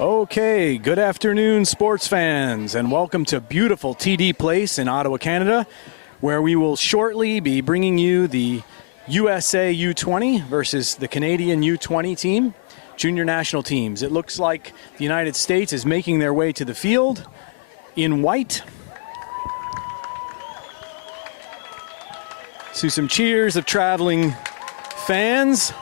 Okay, good afternoon, sports fans, and welcome to beautiful TD Place in Ottawa, Canada, where we will shortly be bringing you the USA U20 versus the Canadian U20 team, junior national teams. It looks like the United States is making their way to the field in white. See some cheers of traveling fans.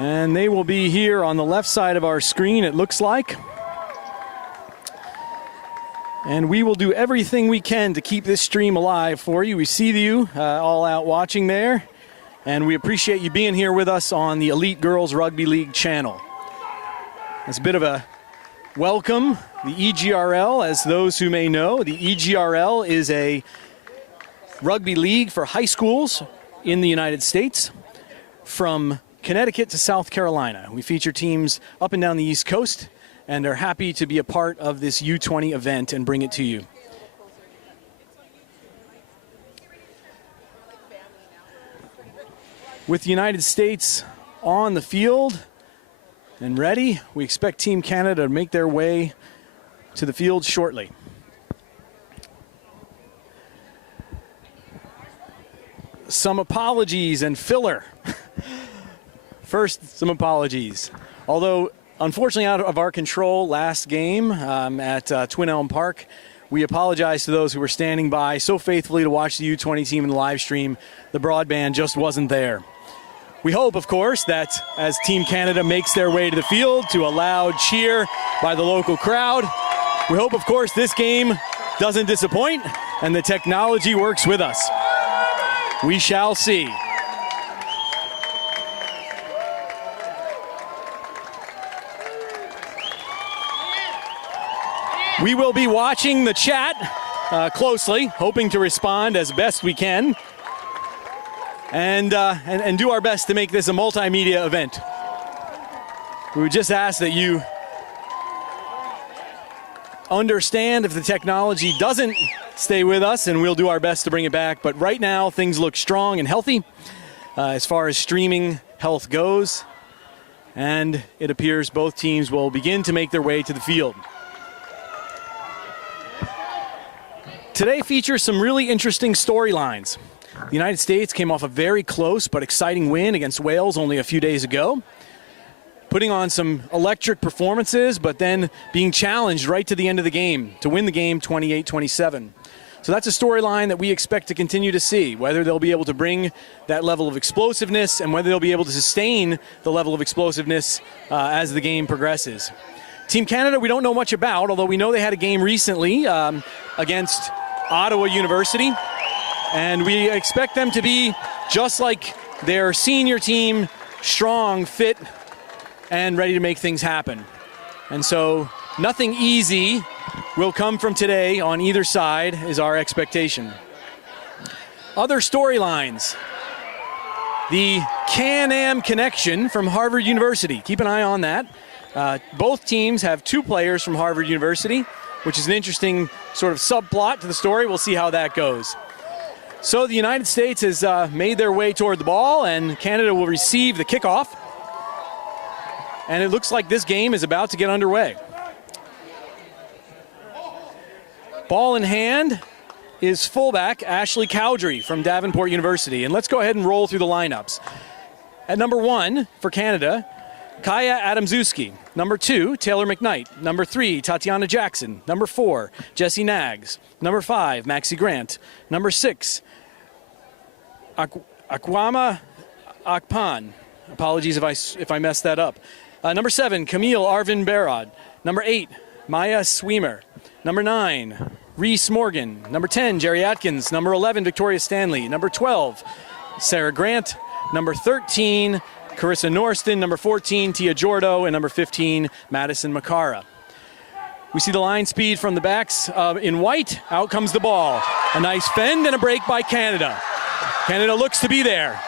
And they will be here on the left side of our screen, it looks like. And we will do everything we can to keep this stream alive for you. We see you all out watching there. And we appreciate you being here with us on the Elite Girls Rugby League channel. It's a bit of a welcome. The EGRL, as those who may know, the EGRL is a rugby league for high schools in the United States from Connecticut to South Carolina. We feature teams up and down the East Coast and are happy to be a part of this U20 event and bring it to you. With the United States on the field and ready, we expect Team Canada to make their way to the field shortly. Some apologies and filler. First, some apologies. Although, unfortunately, out of our control last game at Twin Elm Park, we apologize to those who were standing by so faithfully to watch the U20 team in the live stream. The broadband just wasn't there. We hope, of course, that as Team Canada makes their way to the field to a loud cheer by the local crowd, we hope, of course, this game doesn't disappoint and the technology works with us. We shall see. We will be watching the chat closely, hoping to respond as best we can, and do our best to make this a multimedia event. We would just ask that you understand if the technology doesn't stay with us, and we'll do our best to bring it back. But right now, things look strong and healthy as far as streaming health goes, and it appears both teams will begin to make their way to the field. Today features some really interesting storylines. The United States came off a very close but exciting win against Wales only a few days ago, putting on some electric performances, but then being challenged right to the end of the game to win the game 28-27. So that's a storyline that we expect to continue to see, whether they'll be able to bring that level of explosiveness and whether they'll be able to sustain the level of explosiveness as the game progresses. Team Canada, we don't know much about, although we know they had a game recently against Ottawa University, and we expect them to be just like their senior team, strong, fit, and ready to make things happen. And so nothing easy will come from today on either side is our expectation. Other storylines. The Can-Am connection from Harvard University. Keep an eye on that. Both teams have two players from Harvard University, which is an interesting sort of subplot to the story. We'll see how that goes. So the United States has made their way toward the ball, and Canada will receive the kickoff. And it looks like this game is about to get underway. Ball in hand is fullback Ashley Cowdrey from Davenport University. And let's go ahead and roll through the lineups. At number 1 for Canada, Kaya Adamczewski. Number 2, Taylor McKnight. Number 3, Tatiana Jackson. Number 4, Jessie Nags. Number 5, Maxie Grant. Number 6, Akwama Akpan. Apologies if I messed that up. Number 7, Camille Arvin Barod. Number 8, Maya Sweemer. Number 9, Reese Morgan. Number 10, Jerry Atkins. Number 11, Victoria Stanley. Number 12, Sarah Grant. Number 13, Carissa Norston. Number 14, Tia Jordo. And number 15, Madison Makara. We see the line speed from the backs in white. Out comes the ball. A nice fend and a break by Canada. Canada looks to be there.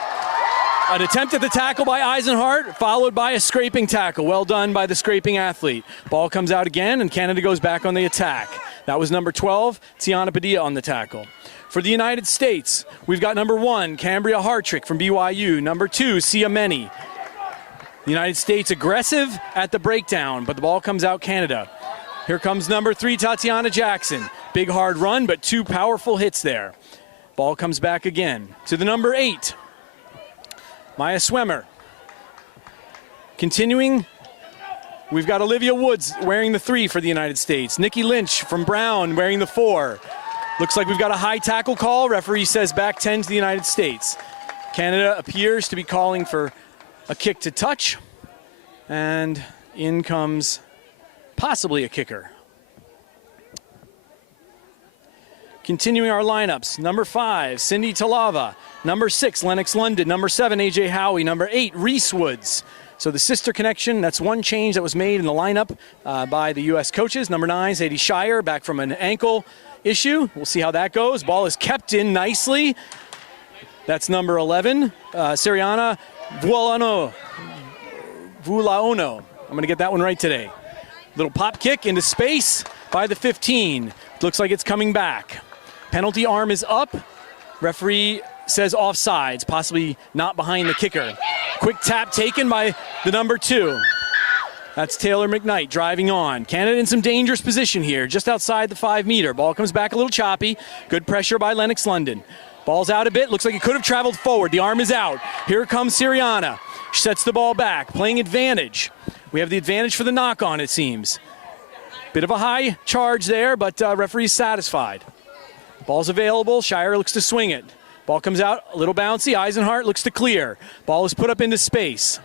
An attempt at the tackle by Eisenhart, followed by a scraping tackle. Well done by the scraping athlete. Ball comes out again, and Canada goes back on the attack. That was number 12, Tiana Padilla on the tackle. For the United States, we've got number 1, Cambria Hartrick from BYU. Number 2, Sia Meni. The United States aggressive at the breakdown, but the ball comes out Canada. Here comes number 3, Tatiana Jackson. Big hard run, but 2 powerful hits there. Ball comes back again to the number 8, Maya Swemmer. Continuing, we've got Olivia Woods wearing the 3 for the United States. Nikki Lynch from Brown wearing the 4. Looks like we've got a high tackle call. Referee says back 10 to the United States. Canada appears to be calling for a kick to touch, and in comes possibly a kicker. Continuing our lineups, number 5, Cindy Talava. Number 6, Lennox London. Number 7, AJ Howie. Number 8, Reese Woods. So the sister connection, that's one change that was made in the lineup by the U.S. coaches. Number 9, Sadie Shire, back from an ankle issue. We'll see how that goes. Ball is kept in nicely. That's number 11, Siriana Vulaono. I'm going to get that one right today. Little pop kick into space by the 15. Looks like it's coming back. Penalty arm is up. Referee says offsides, possibly not behind the kicker. Quick tap taken by the number 2. That's Taylor McKnight driving on. Canada in some dangerous position here, just outside the 5-meter. Ball comes back a little choppy. Good pressure by Lennox London. Ball's out a bit. Looks like it could have traveled forward. The arm is out. Here comes Siriana. She sets the ball back, playing advantage. We have the advantage for the knock-on, it seems. Bit of a high charge there, but referee's satisfied. Ball's available. Shire looks to swing it. Ball comes out, a little bouncy. Eisenhart looks to clear. Ball is put up into space.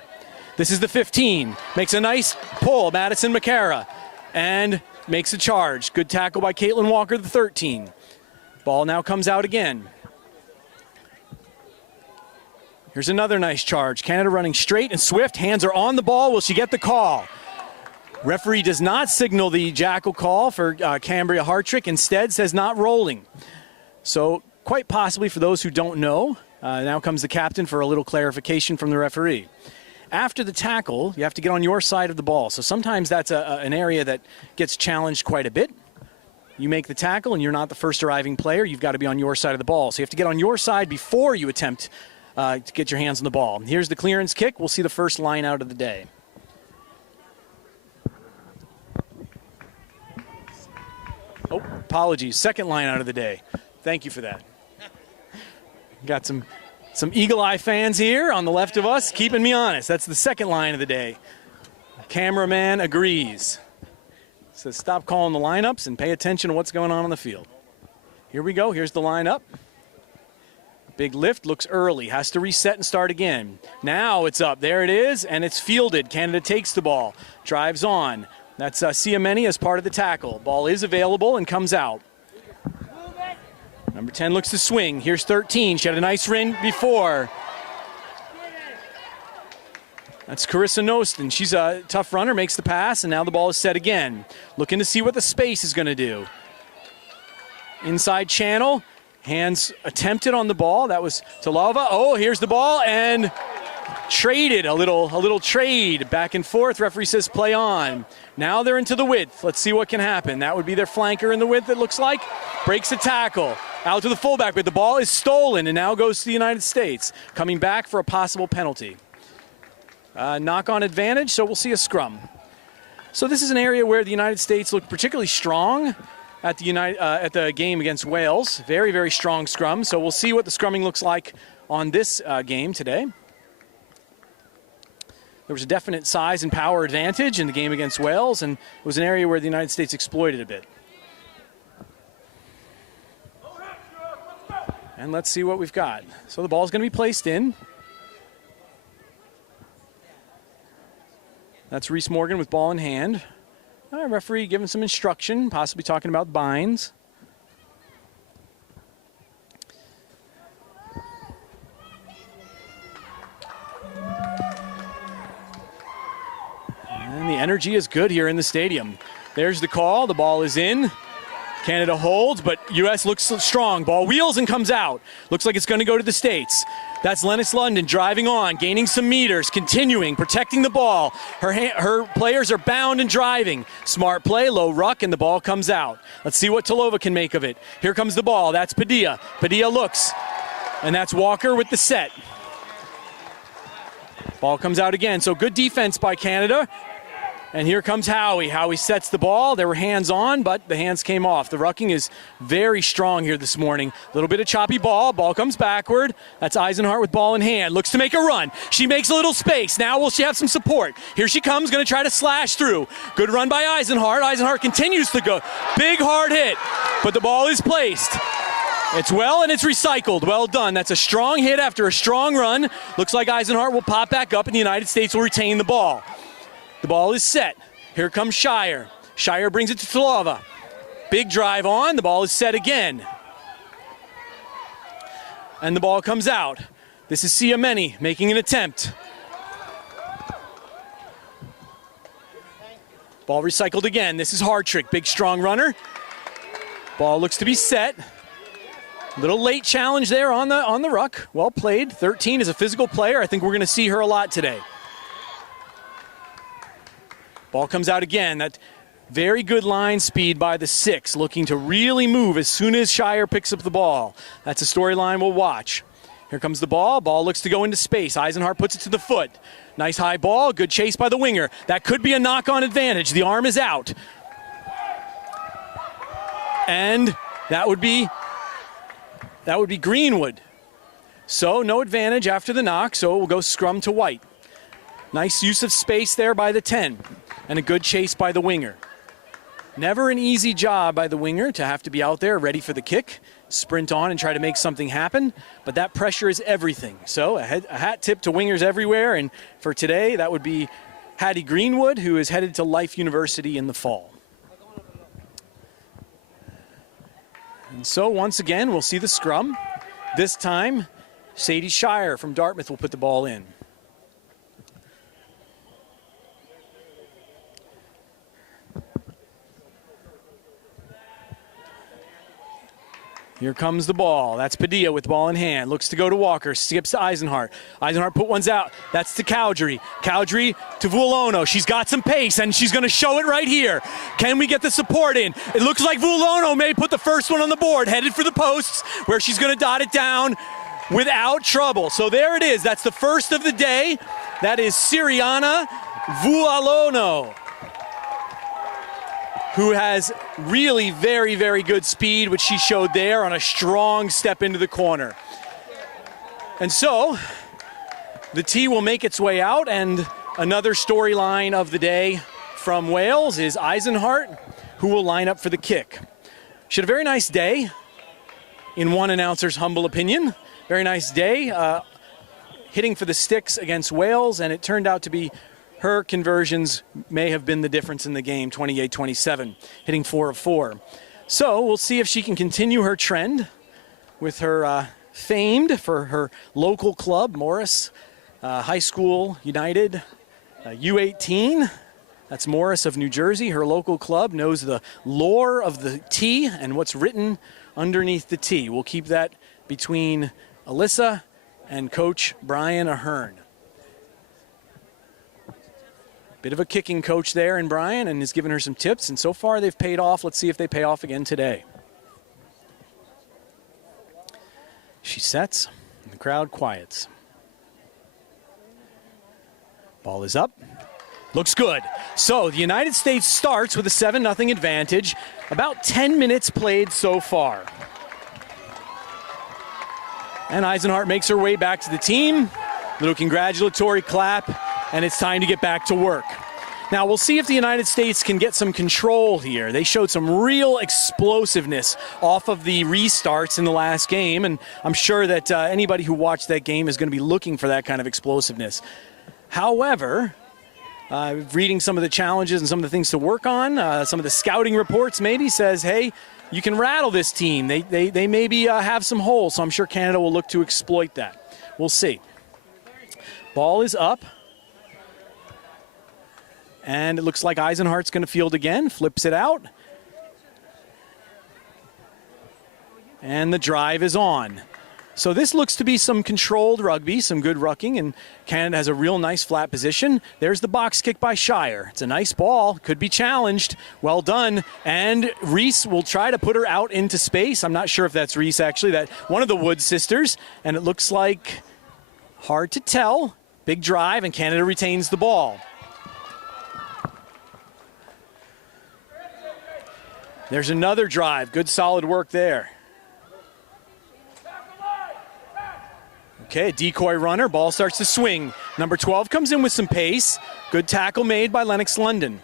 This is the 15. Makes a nice pull, Madison McCara, and makes a charge. Good tackle by Caitlin Walker, the 13. Ball now comes out again. Here's another nice charge. Canada running straight and swift. Hands are on the ball. Will she get the call? Referee does not signal the jackal call for Cambria Hartrick. Instead says not rolling. So quite possibly, for those who don't know, now comes the captain for a little clarification from the referee. After the tackle, you have to get on your side of the ball. So sometimes that's an area that gets challenged quite a bit. You make the tackle and you're not the first arriving player. You've got to be on your side of the ball. So you have to get on your side before you attempt to get your hands on the ball. Here's the clearance kick. We'll see the first line out of the day. Oh, apologies. Second line out of the day. Thank you for that. Got some Eagle Eye fans here on the left of us, keeping me honest. That's the second line of the day. Cameraman agrees. Says stop calling the lineups and pay attention to what's going on the field. Here we go. Here's the lineup. Big lift, looks early, has to reset and start again. Now it's up, there it is, and it's fielded. Canada takes the ball, drives on. That's Sia Meni as part of the tackle. Ball is available and comes out. Number 10 looks to swing. Here's 13, she had a nice run before. That's Carissa Noston. She's a tough runner, makes the pass, and now the ball is set again. Looking to see what the space is gonna do. Inside channel. Hands attempted on the ball. That was Talava. Oh, here's the ball and traded. A little trade back and forth. Referee says play on. Now they're into the width. Let's see what can happen. That would be their flanker in the width, it looks like. Breaks the tackle. Out to the fullback, but the ball is stolen and now goes to the United States. Coming back for a possible penalty. Knock-on advantage, so we'll see a scrum. So this is an area where the United States looked particularly strong at the game against Wales. Very, very strong scrum. So we'll see what the scrumming looks like on this game today. There was a definite size and power advantage in the game against Wales, and it was an area where the United States exploited a bit. And let's see what we've got. So the ball's going to be placed in. That's Reese Morgan with ball in hand. Referee giving some instruction, possibly talking about binds. And the energy is good here in the stadium. There's the call, the ball is in. Canada holds, but U.S. looks strong. Ball wheels and comes out. Looks like it's going to go to the States. That's Lennox London driving on, gaining some meters, continuing, protecting the ball. Her players are bound and driving. Smart play, low ruck, and the ball comes out. Let's see what Talova can make of it. Here comes the ball. That's Padilla. Padilla looks, and that's Walker with the set. Ball comes out again, so good defense by Canada. And here comes Howie. Howie sets the ball. There were hands on, but the hands came off. The rucking is very strong here this morning. A little bit of choppy ball. Ball comes backward. That's Eisenhart with ball in hand. Looks to make a run. She makes a little space. Now will she have some support? Here she comes, going to try to slash through. Good run by Eisenhart. Eisenhart continues to go. Big hard hit, but the ball is placed. It's well and it's recycled. Well done. That's a strong hit after a strong run. Looks like Eisenhart will pop back up and the United States will retain the ball. The ball is set. Here comes Shire. Shire brings it to Talova. Big drive on. The ball is set again. And the ball comes out. This is Siameni making an attempt. Ball recycled again. This is Hartrick. Big strong runner. Ball looks to be set. Little late challenge there on the ruck. Well played. 13 is a physical player. I think we're going to see her a lot today. Ball comes out again. That very good line speed by the 6, looking to really move as soon as Shire picks up the ball. That's a storyline we'll watch. Here comes the ball. Ball looks to go into space. Eisenhart puts it to the foot. Nice high ball. Good chase by the winger. That could be a knock-on advantage. The arm is out. And that would be Greenwood. So no advantage after the knock, so we'll go scrum to white. Nice use of space there by the 10. And a good chase by the winger. Never an easy job by the winger to have to be out there ready for the kick, sprint on and try to make something happen, but that pressure is everything. So a hat tip to wingers everywhere, and for today that would be Hattie Greenwood, who is headed to Life University in the fall. And so once again we'll see the scrum. This time Sadie Shire from Dartmouth will put the ball in. Here comes the ball. That's Padilla with ball in hand. Looks to go to Walker. Skips to Eisenhart. Eisenhart put ones out. That's to Cowdrey. Cowdrey to Vuolono. She's got some pace, and she's going to show it right here. Can we get the support in? It looks like Vuolono may put the first one on the board. Headed for the posts, where she's going to dot it down without trouble. So there it is. That's the first of the day. That is Siriana Vuolono, who has really very, very good speed, which she showed there on a strong step into the corner. And so the tee will make its way out, and another storyline of the day from Wales is Eisenhart, who will line up for the kick. She had a very nice day, in one announcer's humble opinion. Very nice day, hitting for the sticks against Wales, and it turned out to be her conversions may have been the difference in the game, 28-27, hitting 4 of 4. So we'll see if she can continue her trend with her famed for her local club, Morris High School United U18. That's Morris of New Jersey. Her local club knows the lore of the T and what's written underneath the T. We'll keep that between Alyssa and Coach Brian Ahern. Bit of a kicking coach there in Brian, and has given her some tips, and so far they've paid off. Let's see if they pay off again today. She sets, and the crowd quiets. Ball is up. Looks good. So the United States starts with a 7-0 advantage. About 10 minutes played so far. And Eisenhart makes her way back to the team. Little congratulatory clap. And it's time to get back to work. Now, we'll see if the United States can get some control here. They showed some real explosiveness off of the restarts in the last game, and I'm sure that anybody who watched that game is going to be looking for that kind of explosiveness. However, reading some of the challenges and some of the things to work on, some of the scouting reports maybe says, hey, you can rattle this team. They maybe have some holes, so I'm sure Canada will look to exploit that. We'll see. Ball is up. And it looks like Eisenhart's going to field again, flips it out. And the drive is on. So this looks to be some controlled rugby, some good rucking, and Canada has a real nice flat position. There's the box kick by Shire. It's a nice ball, could be challenged. Well done. And Reese will try to put her out into space. I'm not sure if that's Reese, actually, that one of the Wood sisters, and it looks like hard to tell. Big drive, and Canada retains the ball. There's another drive. Good solid work there. Okay, a decoy runner. Ball starts to swing. Number 12 comes in with some pace. Good tackle made by Lennox London.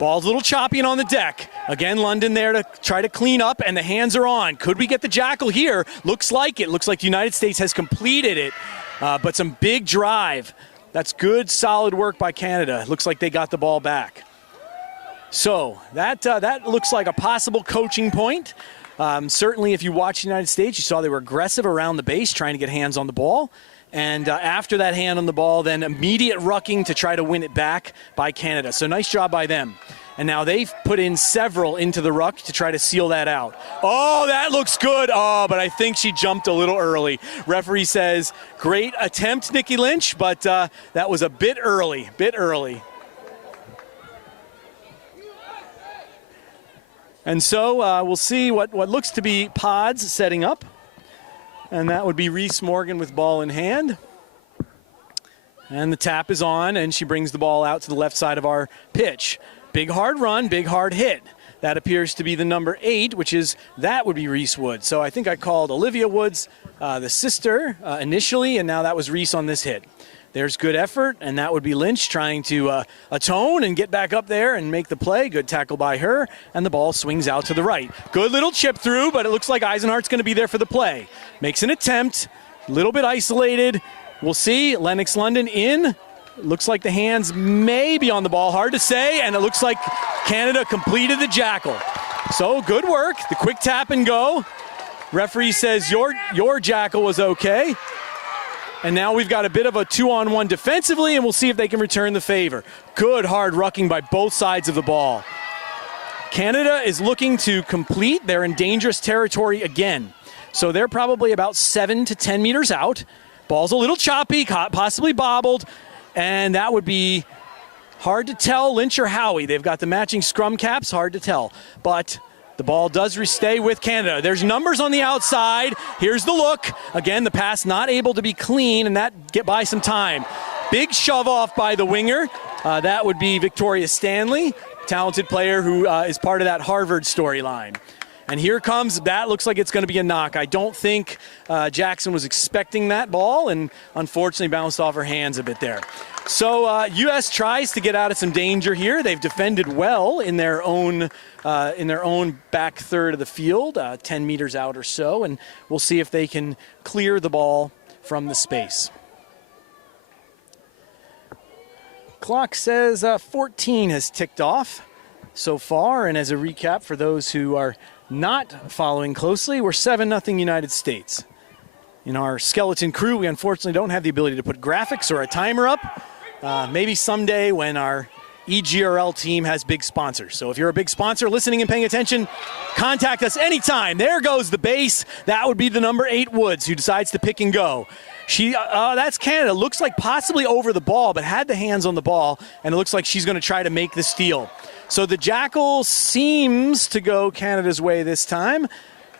Ball's a little choppy and on the deck. Again, London there to try to clean up, and the hands are on. Could we get the jackal here? Looks like it. Looks like the United States has completed it, but some big drive. That's good, solid work by Canada. Looks like they got the ball back. So that looks like a possible coaching point. Certainly, if you watch the United States, you saw they were aggressive around the base, trying to get hands on the ball. And after that hand on the ball, then immediate rucking to try to win it back by Canada. So nice job by them. And now they've put in several into the ruck to try to seal that out. Oh, that looks good. Oh, but I think she jumped a little early. Referee says, great attempt, Nikki Lynch, but that was a bit early, And so we'll see what looks to be pods setting up. And that would be Reese Morgan with ball in hand. And the tap is on, and she brings the ball out to the left side of our pitch. Big hard run, big hard hit. That appears to be the number 8, that would be Reese Woods. So I think I called Olivia Woods the sister initially, and now that was Reese on this hit. There's good effort, and that would be Lynch trying to atone and get back up there and make the play. Good tackle by her, and the ball swings out to the right. Good little chip through, but it looks like Eisenhardt's going to be there for the play. Makes an attempt, a little bit isolated. We'll see. Lennox London in. Looks like the hands may be on the ball. Hard to say, and it looks like Canada completed the jackal. So good work. The quick tap and go. Referee says your jackal was okay. And now we've got a bit of a 2-on-1 defensively, and we'll see if they can return the favor. Good hard rucking by both sides of the ball. Canada is looking to complete. They're in dangerous territory again. So they're probably about 7 to 10 meters out. Ball's a little choppy, possibly bobbled, and that would be hard to tell, Lynch or Howie. They've got the matching scrum caps, hard to tell. But the ball does stay with Canada. There's numbers on the outside. Here's the look. Again, the pass not able to be clean, and that get by some time. Big shove off by the winger. That would be Victoria Stanley, talented player who is part of that Harvard storyline. And here comes, that looks like it's going to be a knock. I don't think Jackson was expecting that ball, and unfortunately bounced off her hands a bit there. So U.S. tries to get out of some danger here. They've defended well in their own back third of the field, 10 meters out or so, and we'll see if they can clear the ball from the space. Clock says 14 has ticked off so far, and as a recap for those who are not following closely, we're 7-0 United States. In our skeleton crew, we unfortunately don't have the ability to put graphics or a timer up. Maybe someday when our EGRL team has big sponsors. So if you're a big sponsor listening and paying attention, contact us anytime. There goes the base. That would be the number 8 Woods, who decides to pick and go. That's Canada. Looks like possibly over the ball, but had the hands on the ball, and it looks like she's going to try to make the steal. So the jackal seems to go Canada's way this time.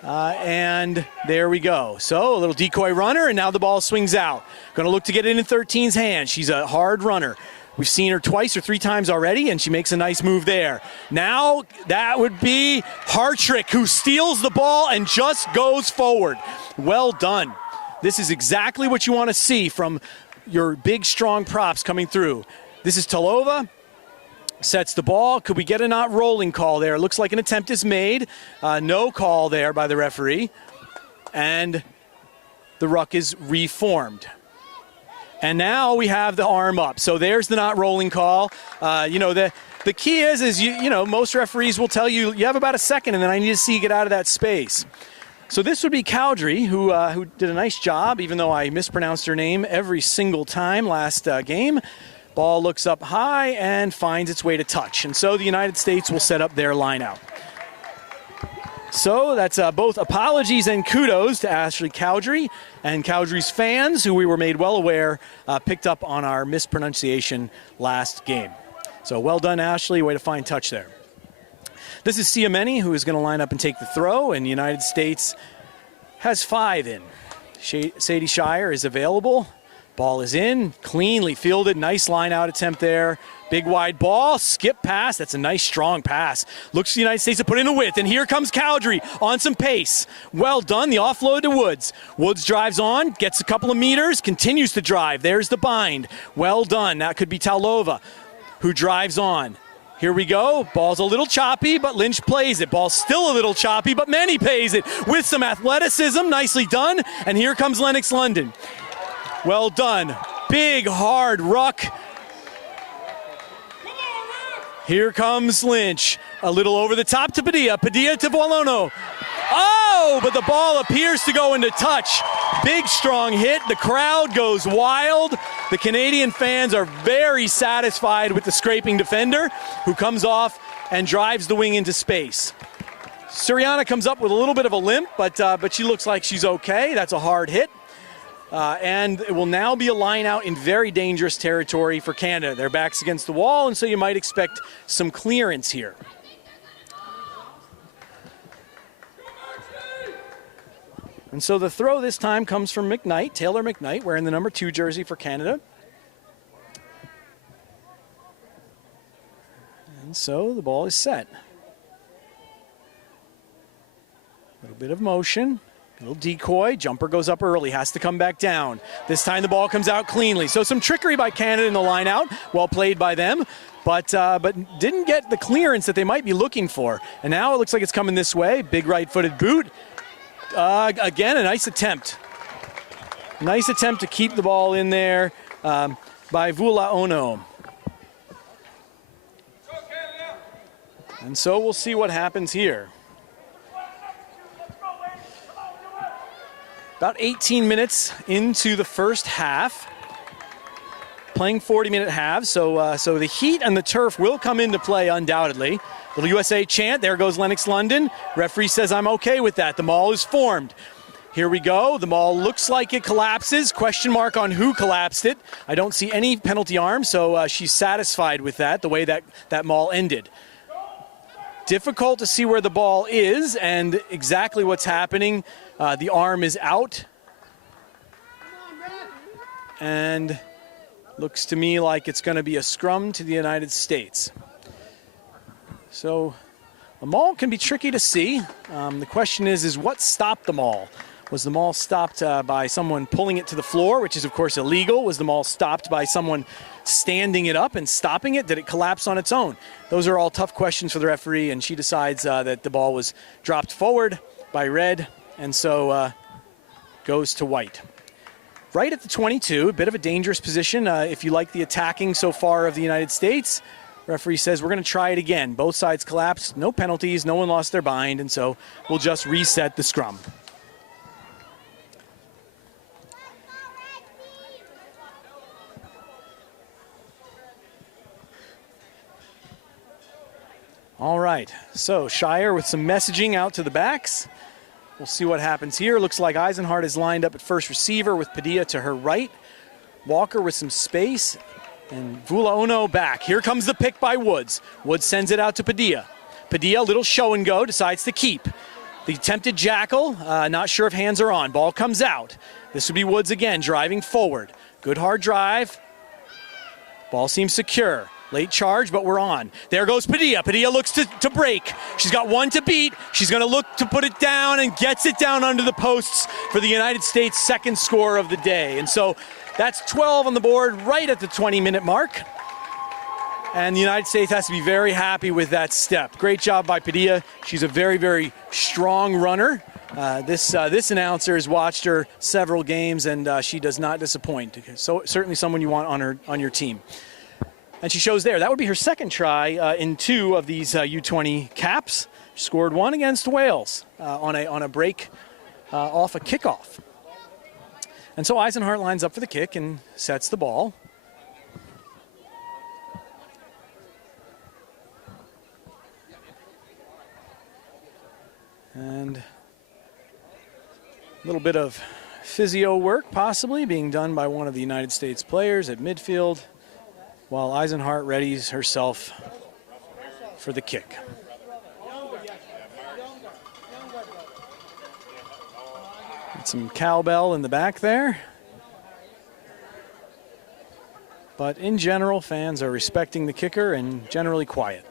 And there we go. So a little decoy runner, and now the ball swings out. Going to look to get it in 13's hand. She's a hard runner. We've seen her twice or 3 times already, and she makes a nice move there. Now that would be Hartrick, who steals the ball and just goes forward. Well done. This is exactly what you want to see from your big, strong props coming through. This is Talova. Sets the ball. Could we get a not rolling call there? It looks like an attempt is made. No call there by the referee. And the ruck is reformed. And now we have the arm up. So there's the not rolling call. The key is most referees will tell you, you have about a second, and then I need to see you get out of that space. So this would be Cowdrey, who did a nice job, even though I mispronounced her name every single time last game. Ball looks up high and finds its way to touch. And so the United States will set up their line out. So that's both apologies and kudos to Ashley Cowdrey and Cowdrey's fans, who we were made well aware picked up on our mispronunciation last game. So well done, Ashley. Way to find touch there. This is Siameni, who is going to line up and take the throw, and the United States has 5 in. Sadie Shire is available. Ball is in, cleanly fielded. Nice line out attempt there. Big wide ball, skip pass. That's a nice strong pass. Looks for the United States to put in a width, and here comes Cowdrey on some pace. Well done, the offload to Woods. Woods drives on, gets a couple of meters, continues to drive. There's the bind. Well done. That could be Taulova, who drives on. Here we go. Ball's a little choppy, but Lynch plays it. Ball's still a little choppy, but Manny pays it with some athleticism. Nicely done. And here comes Lennox London. Well done. Big, hard ruck. Here comes Lynch. A little over the top to Padilla. Padilla to Volono. Oh, but the ball appears to go into touch. Big, strong hit. The crowd goes wild. The Canadian fans are very satisfied with the scraping defender, who comes off and drives the wing into space. Suriana comes up with a little bit of a limp, but she looks like she's okay. That's a hard hit. And it will now be a line out in very dangerous territory for Canada. Their back's against the wall, and so you might expect some clearance here. And so the throw this time comes from McKnight, Taylor McKnight, wearing the number 2 jersey for Canada. And so the ball is set. A little bit of motion, a little decoy. Jumper goes up early, has to come back down. This time the ball comes out cleanly. So some trickery by Canada in the line out, well played by them, but didn't get the clearance that they might be looking for. And now it looks like it's coming this way. Big right-footed boot. Again, a nice attempt. Nice attempt to keep the ball in there by Vula Ono. And so we'll see what happens here. About 18 minutes into the first half. Playing 40-minute halves, so the heat and the turf will come into play undoubtedly. Little USA chant, there goes Lennox London. Referee says, I'm okay with that. The maul is formed. Here we go. The maul looks like it collapses. Question mark on who collapsed it. I don't see any penalty arm, so she's satisfied with that, the way that maul ended. Difficult to see where the ball is and exactly what's happening. The arm is out. And looks to me like it's going to be a scrum to the United States. So the maul can be tricky to see. The question is what stopped the maul? Was the maul stopped by someone pulling it to the floor, which is of course illegal? Was the maul stopped by someone standing it up and stopping it? Did it collapse on its own? Those are all tough questions for the referee, and she decides that the ball was dropped forward by red, and so goes to white. Right at the 22, a bit of a dangerous position if you like the attacking so far of the United States. Referee says we're going to try it again. Both sides collapsed, no penalties, no one lost their bind, and so we'll just reset the scrum. All right, so Shire with some messaging out to the backs. We'll see what happens here. Looks like Eisenhart is lined up at first receiver with Padilla to her right. Walker with some space. And Vula Ono back. Here comes the pick by Woods. Woods sends it out to Padilla. Padilla, little show and go, decides to keep. The attempted jackal, not sure if hands are on. Ball comes out. This would be Woods again, driving forward. Good hard drive. Ball seems secure. Late charge, but we're on. There goes Padilla. Padilla looks to break. She's got one to beat. She's going to look to put it down and gets it down under the posts for the United States' second score of the day. And so that's 12 on the board right at the 20-minute mark. And the United States has to be very happy with that step. Great job by Padilla. She's a very, very strong runner. This announcer has watched her several games, and she does not disappoint. So certainly someone you want on your team. And she shows there. That would be her second try in 2 of these U20 caps. She scored 1 against Wales on a break off a kickoff. And so Eisenhart lines up for the kick and sets the ball. And a little bit of physio work possibly being done by one of the United States players at midfield while Eisenhart readies herself for the kick. Get some cowbell in the back there. But in general, fans are respecting the kicker and generally quiet.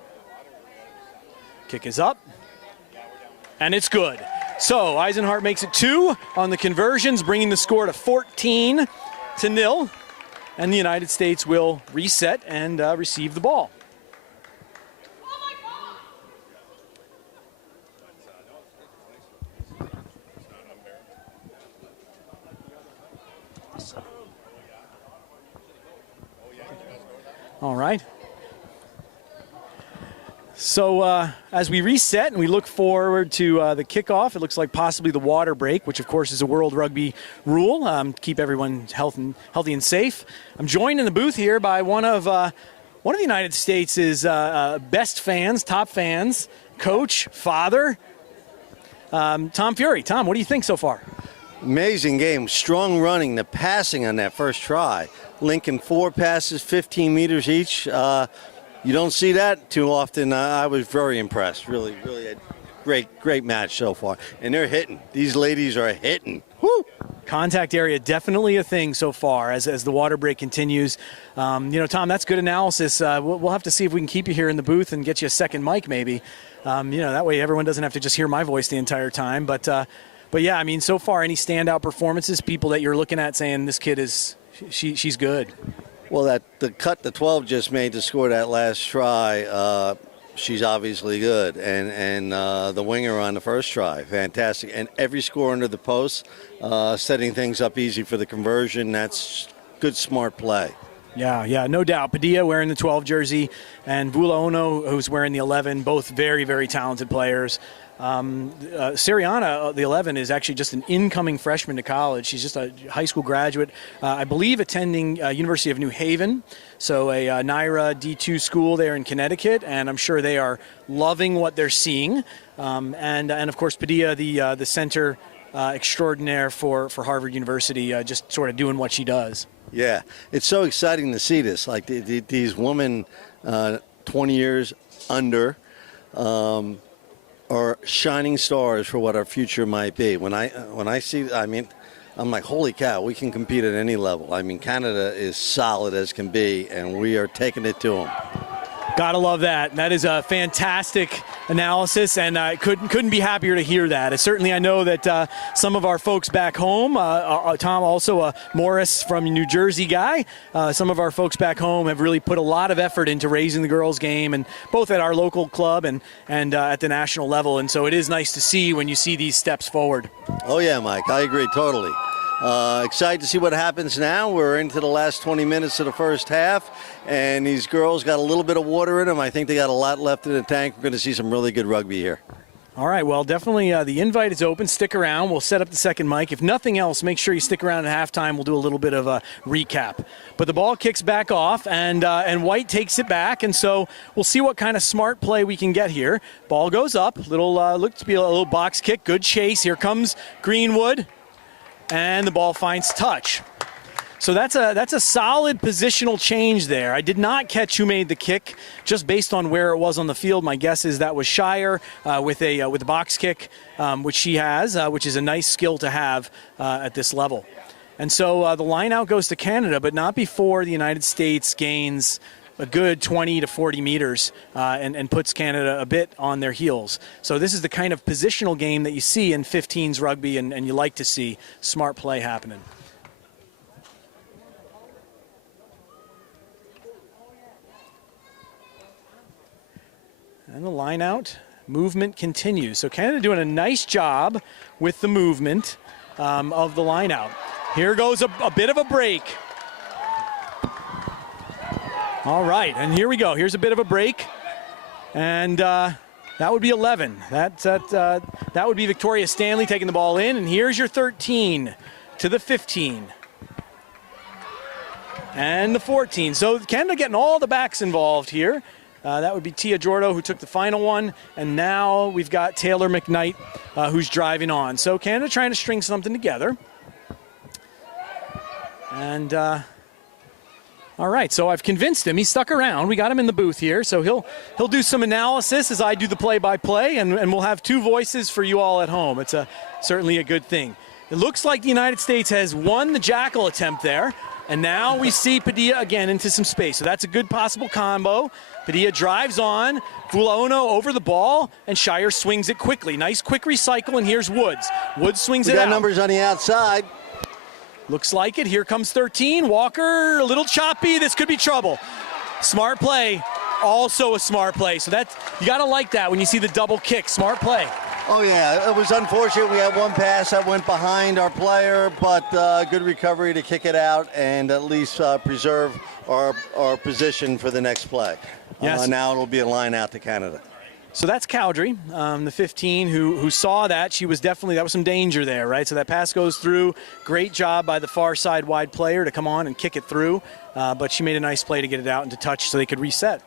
Kick is up, and it's good. So Eisenhart makes it 2 on the conversions, bringing the score to 14-0. And the United States will reset and receive the ball. All right. So as we reset and we look forward to the kickoff, it looks like possibly the water break, which of course is a World Rugby rule, keep everyone healthy and safe. I'm joined in the booth here by one of the United States' best fans, top fans, coach, father, Tom Fury. Tom, what do you think so far? Amazing game, strong running, the passing on that first try. Lincoln 4 passes, 15 meters each. You don't see that too often. I was very impressed. Really a great match so far. And they're hitting. These ladies are hitting. Woo! Contact area definitely a thing so far as the water break continues. Tom, that's good analysis. We'll have to see if we can keep you here in the booth and get you a second mic maybe. That way everyone doesn't have to just hear my voice the entire time. But yeah, I mean, so far any standout performances, people that you're looking at saying this kid is, she's good. Well, the cut the 12 just made to score that last try, she's obviously good. And the winger on the first try, fantastic. And every score under the post, setting things up easy for the conversion. That's good, smart play. Yeah, no doubt. Padilla wearing the 12 jersey and Vula Ono, who's wearing the 11, both very, very talented players. Siriana, the 11, is actually just an incoming freshman to college. She's just a high school graduate, I believe attending University of New Haven, so a NYRA D2 school there in Connecticut, and I'm sure they are loving what they're seeing. And of course, Padilla, the center extraordinaire for Harvard University, just sort of doing what she does. Yeah, it's so exciting to see this. Like these women 20 years under are shining stars for what our future might be. When I see, I mean, I'm like, holy cow, we can compete at any level. I mean, Canada is solid as can be, and we are taking it to them. Gotta love that. That is a fantastic analysis, and I couldn't be happier to hear that. Certainly, I know that some of our folks back home, Tom, also a Morris from New Jersey guy, some of our folks back home have really put a lot of effort into raising the girls' game, and both at our local club and at the national level. And so it is nice to see when you see these steps forward. Oh yeah, Mike, I agree totally. Excited to see what happens now. We're into the last 20 minutes of the first half, and these girls got a little bit of water in them. I think they got a lot left in the tank. We're going to see some really good rugby here. All right, well, definitely the invite is open. Stick around. We'll set up the second mic. If nothing else, make sure you stick around at halftime. We'll do a little bit of a recap. But the ball kicks back off, and White takes it back, and so we'll see what kind of smart play we can get here. Ball goes up. Looks to be a little box kick. Good chase. Here comes Greenwood. And the ball finds touch. So that's a solid positional change there. I did not catch who made the kick, just based on where it was on the field. My guess is that was Shire with a box kick, which she has, which is a nice skill to have at this level. And so the line out goes to Canada, but not before the United States gains a good 20 to 40 meters and puts Canada a bit on their heels. So this is the kind of positional game that you see in 15s rugby and you like to see smart play happening. And the line out movement continues. So Canada doing a nice job with the movement of the line out. Here goes a bit of a break. All right, and here we go. Here's a bit of a break, and that would be 11. That would be Victoria Stanley taking the ball in, and here's your 13 to the 15. And the 14. So Canada getting all the backs involved here. That would be Tia Jordo, who took the final one. And now we've got Taylor McKnight, who's driving on. So Canada trying to string something together. And all right, so I've convinced him. He stuck around. We got him in the booth here, so he'll do some analysis as I do the play-by-play, and we'll have two voices for you all at home. It's certainly a good thing. It looks like the United States has won the jackal attempt there, and now we see Padilla again into some space. So that's a good possible combo. Padilla drives on, Vulaono over the ball, and Shire swings it quickly. Nice quick recycle, and here's Woods. Woods swings it out. We got numbers on the outside. Looks like it. Here comes 13. Walker, a little choppy. This could be trouble. Smart play. Also a smart play. So that you got to like that when you see the double kick. Smart play. Oh, yeah. It was unfortunate. We had one pass that went behind our player, but good recovery to kick it out and at least preserve our position for the next play. Yes. Now it'll be a line out to Canada. So that's Cowdrey, the 15, who saw that. That was some danger there, right? So that pass goes through. Great job by the far side wide player to come on and kick it through. But she made a nice play to get it out into touch so they could reset.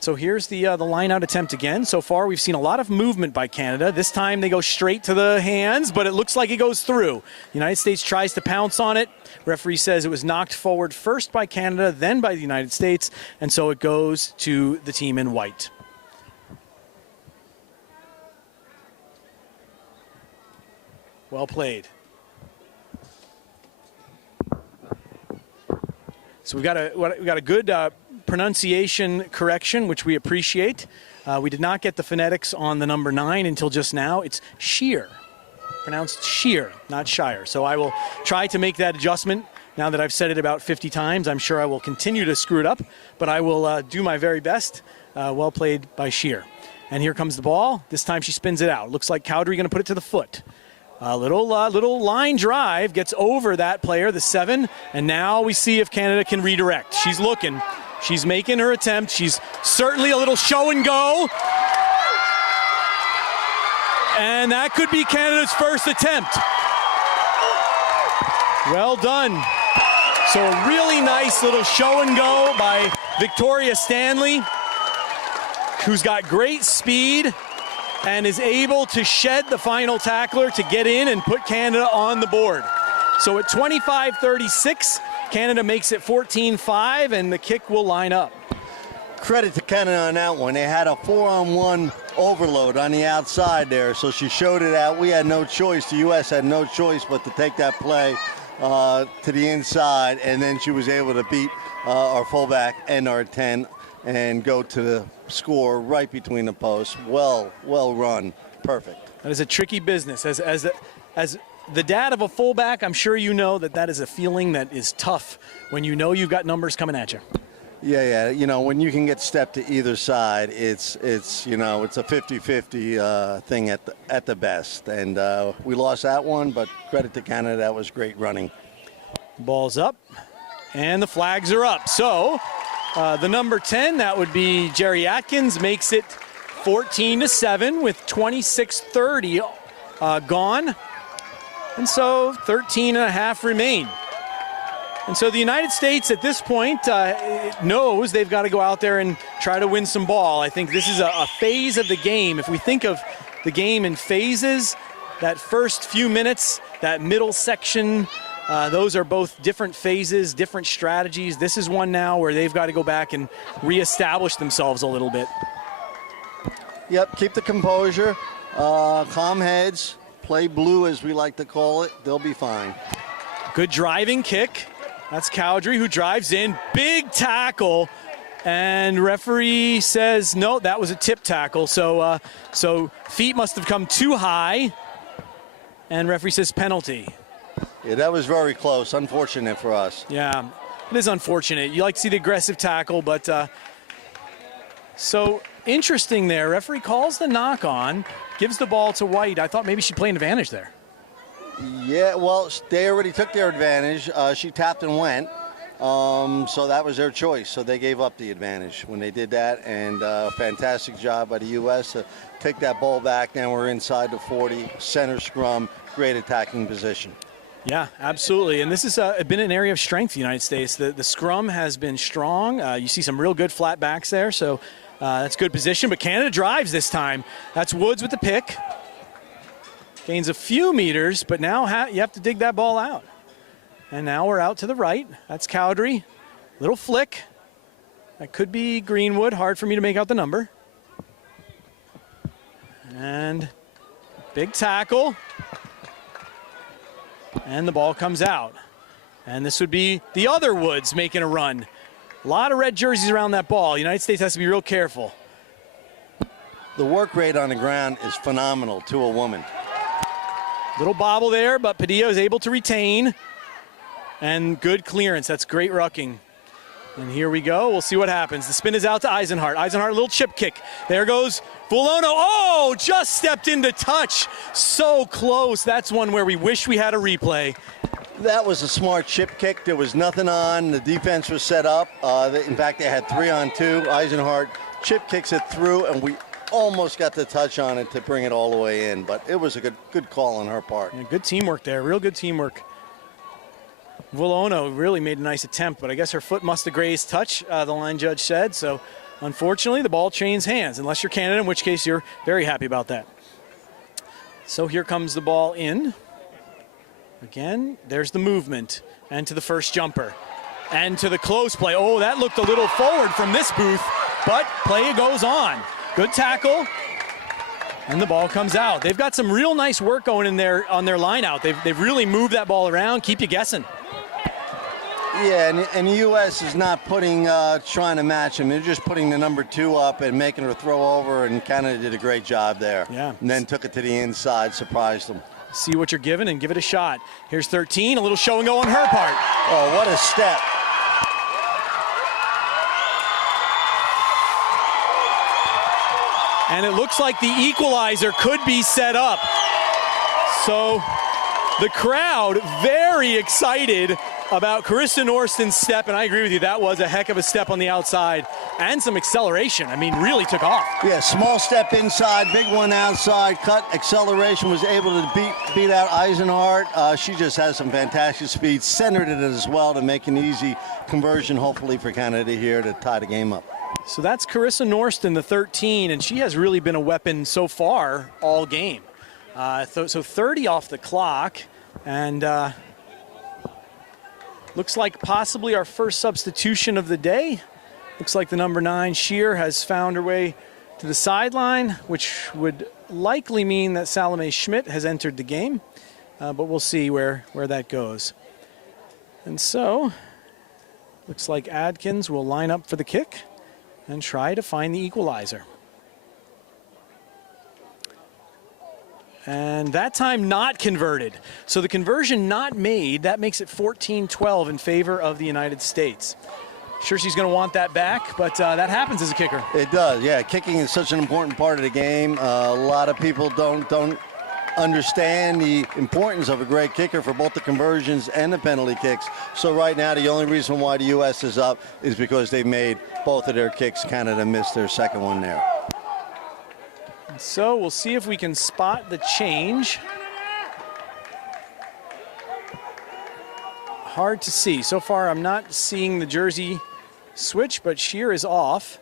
So here's the line out attempt again. So far we've seen a lot of movement by Canada. This time they go straight to the hands, but it looks like it goes through. The United States tries to pounce on it. Referee says it was knocked forward first by Canada, then by the United States, and so it goes to the team in white. Well played. So we've got a good pronunciation correction, which we appreciate. We did not get the phonetics on the number 9 until just now. It's sheer, pronounced sheer, not Shire. So I will try to make that adjustment now that I've said it about 50 times. I'm sure I will continue to screw it up, but I will do my very best. Well played by Sheer. And here comes the ball. This time she spins it out. Looks like Cowdrey going to put it to the foot. A little line drive gets over that player, the 7, and now we see if Canada can redirect. She's looking. She's making her attempt. She's certainly a little show and go. And that could be Canada's first attempt. Well done. So a really nice little show and go by Victoria Stanley, who's got great speed and is able to shed the final tackler to get in and put Canada on the board. So at 25-36, Canada makes it 14-5, and the kick will line up. Credit to Canada on that one. They had a 4-on-1 overload on the outside there, so she showed it out. We had no choice. The U.S. had no choice but to take that play to the inside, and then she was able to beat our fullback and our 10 and go to the score right between the posts. Well run. Perfect. That is a tricky business. As the dad of a fullback, I'm sure you know that is a feeling that is tough when you know you've got numbers coming at you. Yeah. You know, when you can get stepped to either side, it's a 50-50 thing at the best. And we lost that one, but credit to Canada. That was great running. Ball's up, and the flags are up. So the number 10, that would be Jerry Atkins, makes it 14-7 with 26:30 gone. And so 13 and a half remain. And so the United States at this point knows they've got to go out there and try to win some ball. I think this is a phase of the game. If we think of the game in phases, that first few minutes, that middle section, those are both different phases, different strategies. This is one now where they've got to go back and reestablish themselves a little bit. Yep, keep the composure, calm heads, play blue as we like to call it. They'll be fine. Good driving kick. That's Cowdrey who drives in. Big tackle. And referee says, no, that was a tip tackle. So feet must have come too high. And referee says penalty. Yeah, that was very close. Unfortunate for us. Yeah, it is unfortunate. You like to see the aggressive tackle, but so interesting there. Referee calls the knock on, gives the ball to White. I thought maybe she'd play an advantage there. Yeah, well, they already took their advantage. She tapped and went, so that was their choice. So they gave up the advantage when they did that, and fantastic job by the U.S. to take that ball back. Now we're inside the 40, center scrum, great attacking position. Yeah, absolutely. And this has been an area of strength for the United States. The scrum has been strong. You see some real good flat backs there. So That's good position, but Canada drives this time. That's Woods with the pick. Gains a few meters, but now you have to dig that ball out. And now we're out to the right. That's Cowdery. Little flick. That could be Greenwood. Hard for me to make out the number. And big tackle. And the ball comes out. And this would be the other Woods making a run. A lot of red jerseys around that ball. The United States has to be real careful. The work rate on the ground is phenomenal to a woman. Little bobble there, but Padilla is able to retain. And good clearance. That's great rucking. And here we go. We'll see what happens. The spin is out to Eisenhart. Eisenhart, a little chip kick. There goes Volono. Oh, just stepped into touch. So close. That's one where we wish we had a replay. That was a smart chip kick. There was nothing on. The defense was set up. In fact, they had 3-on-2. Eisenhart chip kicks it through, and we almost got the touch on it to bring it all the way in. But it was a good call on her part. Yeah, good teamwork there. Real good teamwork. Volono really made a nice attempt, but I guess her foot must have grazed touch, the line judge said. So, unfortunately, the ball changes hands, unless you're Canada, in which case you're very happy about that. So here comes the ball in. Again, there's the movement, and to the first jumper, and to the close play. Oh, that looked a little forward from this booth, but play goes on. Good tackle, and the ball comes out. They've got some real nice work going in there on their line out. They've really moved that ball around, keep you guessing. Yeah, and the U.S. is not trying to match him. They're just putting the number 2 up and making her throw over, and Canada did a great job there. Yeah. And then took it to the inside, surprised them. See what you're given and give it a shot. Here's 13, a little show and go on her part. Oh, what a step. And it looks like the equalizer could be set up. So the crowd very excited about Carissa Norsten's step, and I agree with you, that was a heck of a step on the outside and some acceleration. I mean, really took off. Yeah, small step inside, big one outside, cut, acceleration, was able to beat out Eisenhart. She just has some fantastic speed, centered it as well to make an easy conversion, hopefully for Canada here to tie the game up. So that's Carissa Norsten, the 13, and she has really been a weapon so far all game. So 30 off the clock, and looks like possibly our first substitution of the day. Looks like the number 9, Shear, has found her way to the sideline, which would likely mean that Salome Schmidt has entered the game, but we'll see where that goes. And so, looks like Adkins will line up for the kick and try to find the equalizer. And that time not converted. So the conversion not made, that makes it 14-12 in favor of the United States. Sure, she's going to want that back, but that happens as a kicker. It does, yeah. Kicking is such an important part of the game. A lot of people don't understand the importance of a great kicker for both the conversions and the penalty kicks. So right now, the only reason why the U.S. is up is because they made both of their kicks. Canada missed their second one there. So we'll see if we can spot the change. Hard to see. So far, I'm not seeing the jersey switch, but Shear is off.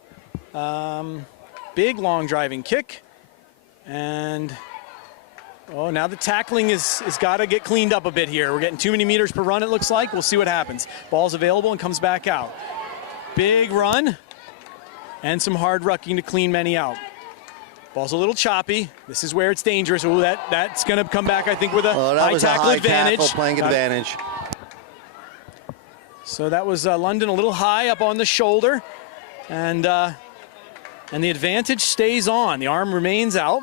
Big long driving kick. And oh, now the tackling is got to get cleaned up a bit here. We're getting too many meters per run, it looks like. We'll see what happens. Ball's available and comes back out. Big run and some hard rucking to clean many out. Ball's a little choppy. This is where it's dangerous. Oh, that's going to come back, I think, with a high tackle advantage. Tackle, playing advantage. So that was London a little high up on the shoulder, and the advantage stays on. The arm remains out.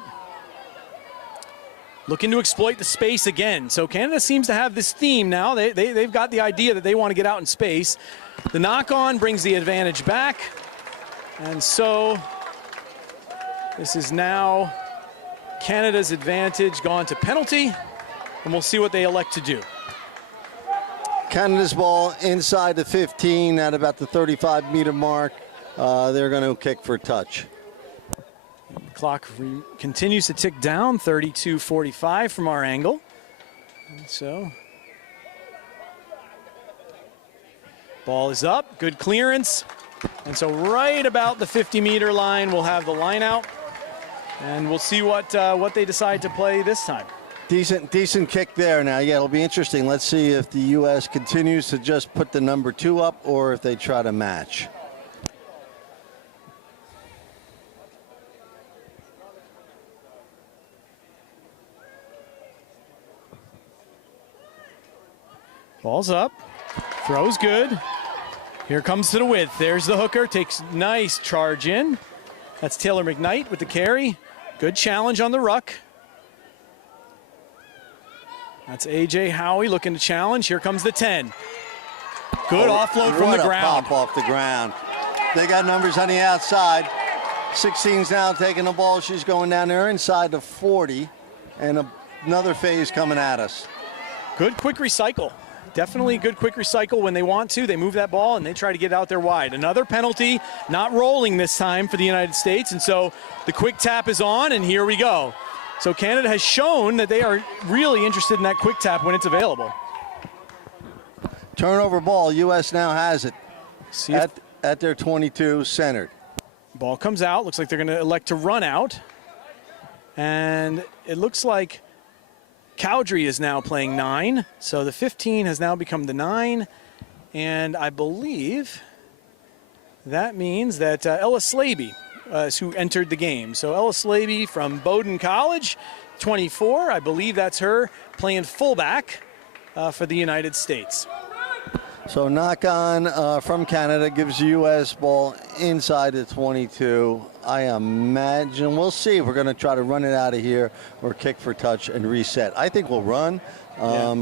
Looking to exploit the space again. So Canada seems to have this theme now. They've got the idea that they want to get out in space. The knock-on brings the advantage back, and so this is now Canada's advantage gone to penalty, and we'll see what they elect to do. Canada's ball inside the 15 at about the 35-meter mark. They're going to kick for touch. Clock continues to tick down, 32:45 from our angle. And so, ball is up, good clearance. And so right about the 50-meter line, we'll have the line out, and we'll see what they decide to play this time. Decent kick there. Now, yeah, it'll be interesting. Let's see if the U.S. continues to just put the number 2 up or if they try to match. Ball's up, throws good. Here comes to the width. There's the hooker, takes nice charge in. That's Taylor McKnight with the carry. Good challenge on the ruck. That's A.J. Howie looking to challenge. Here comes the 10. Good offload from the ground. Pop off the ground. They got numbers on the outside. 16's now taking the ball. She's going down there inside the 40. And another phase coming at us. Good quick recycle. Definitely good quick recycle when they want to. They move that ball and they try to get it out there wide. Another penalty, not rolling this time for the United States. And so the quick tap is on, and here we go. So Canada has shown that they are really interested in that quick tap when it's available. Turnover ball. U.S. now has it See at their 22, centered. Ball comes out. Looks like they're going to elect to run out. And it looks like Cowdrey is now playing 9, so the 15 has now become the 9, and I believe that means that Ella Slaby is who entered the game. So Ella Slaby from Bowdoin College, 24, I believe that's her, playing fullback for the United States. So knock on from Canada gives the U.S. ball inside the 22. I imagine we'll see if we're going to try to run it out of here or kick for touch and reset. I think we'll run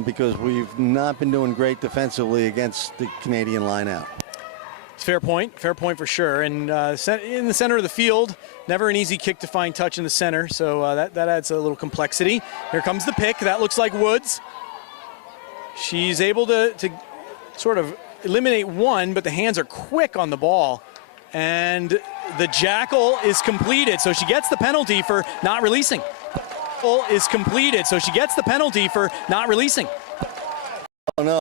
because we've not been doing great defensively against the Canadian line out. It's fair point for sure. And in the center of the field, never an easy kick to find touch in the center, so that adds a little complexity. Here comes the pick. That looks like Woods. She's able to sort of eliminate one, but the hands are quick on the ball. And the jackal is completed, so she gets the penalty for not releasing. Oh no,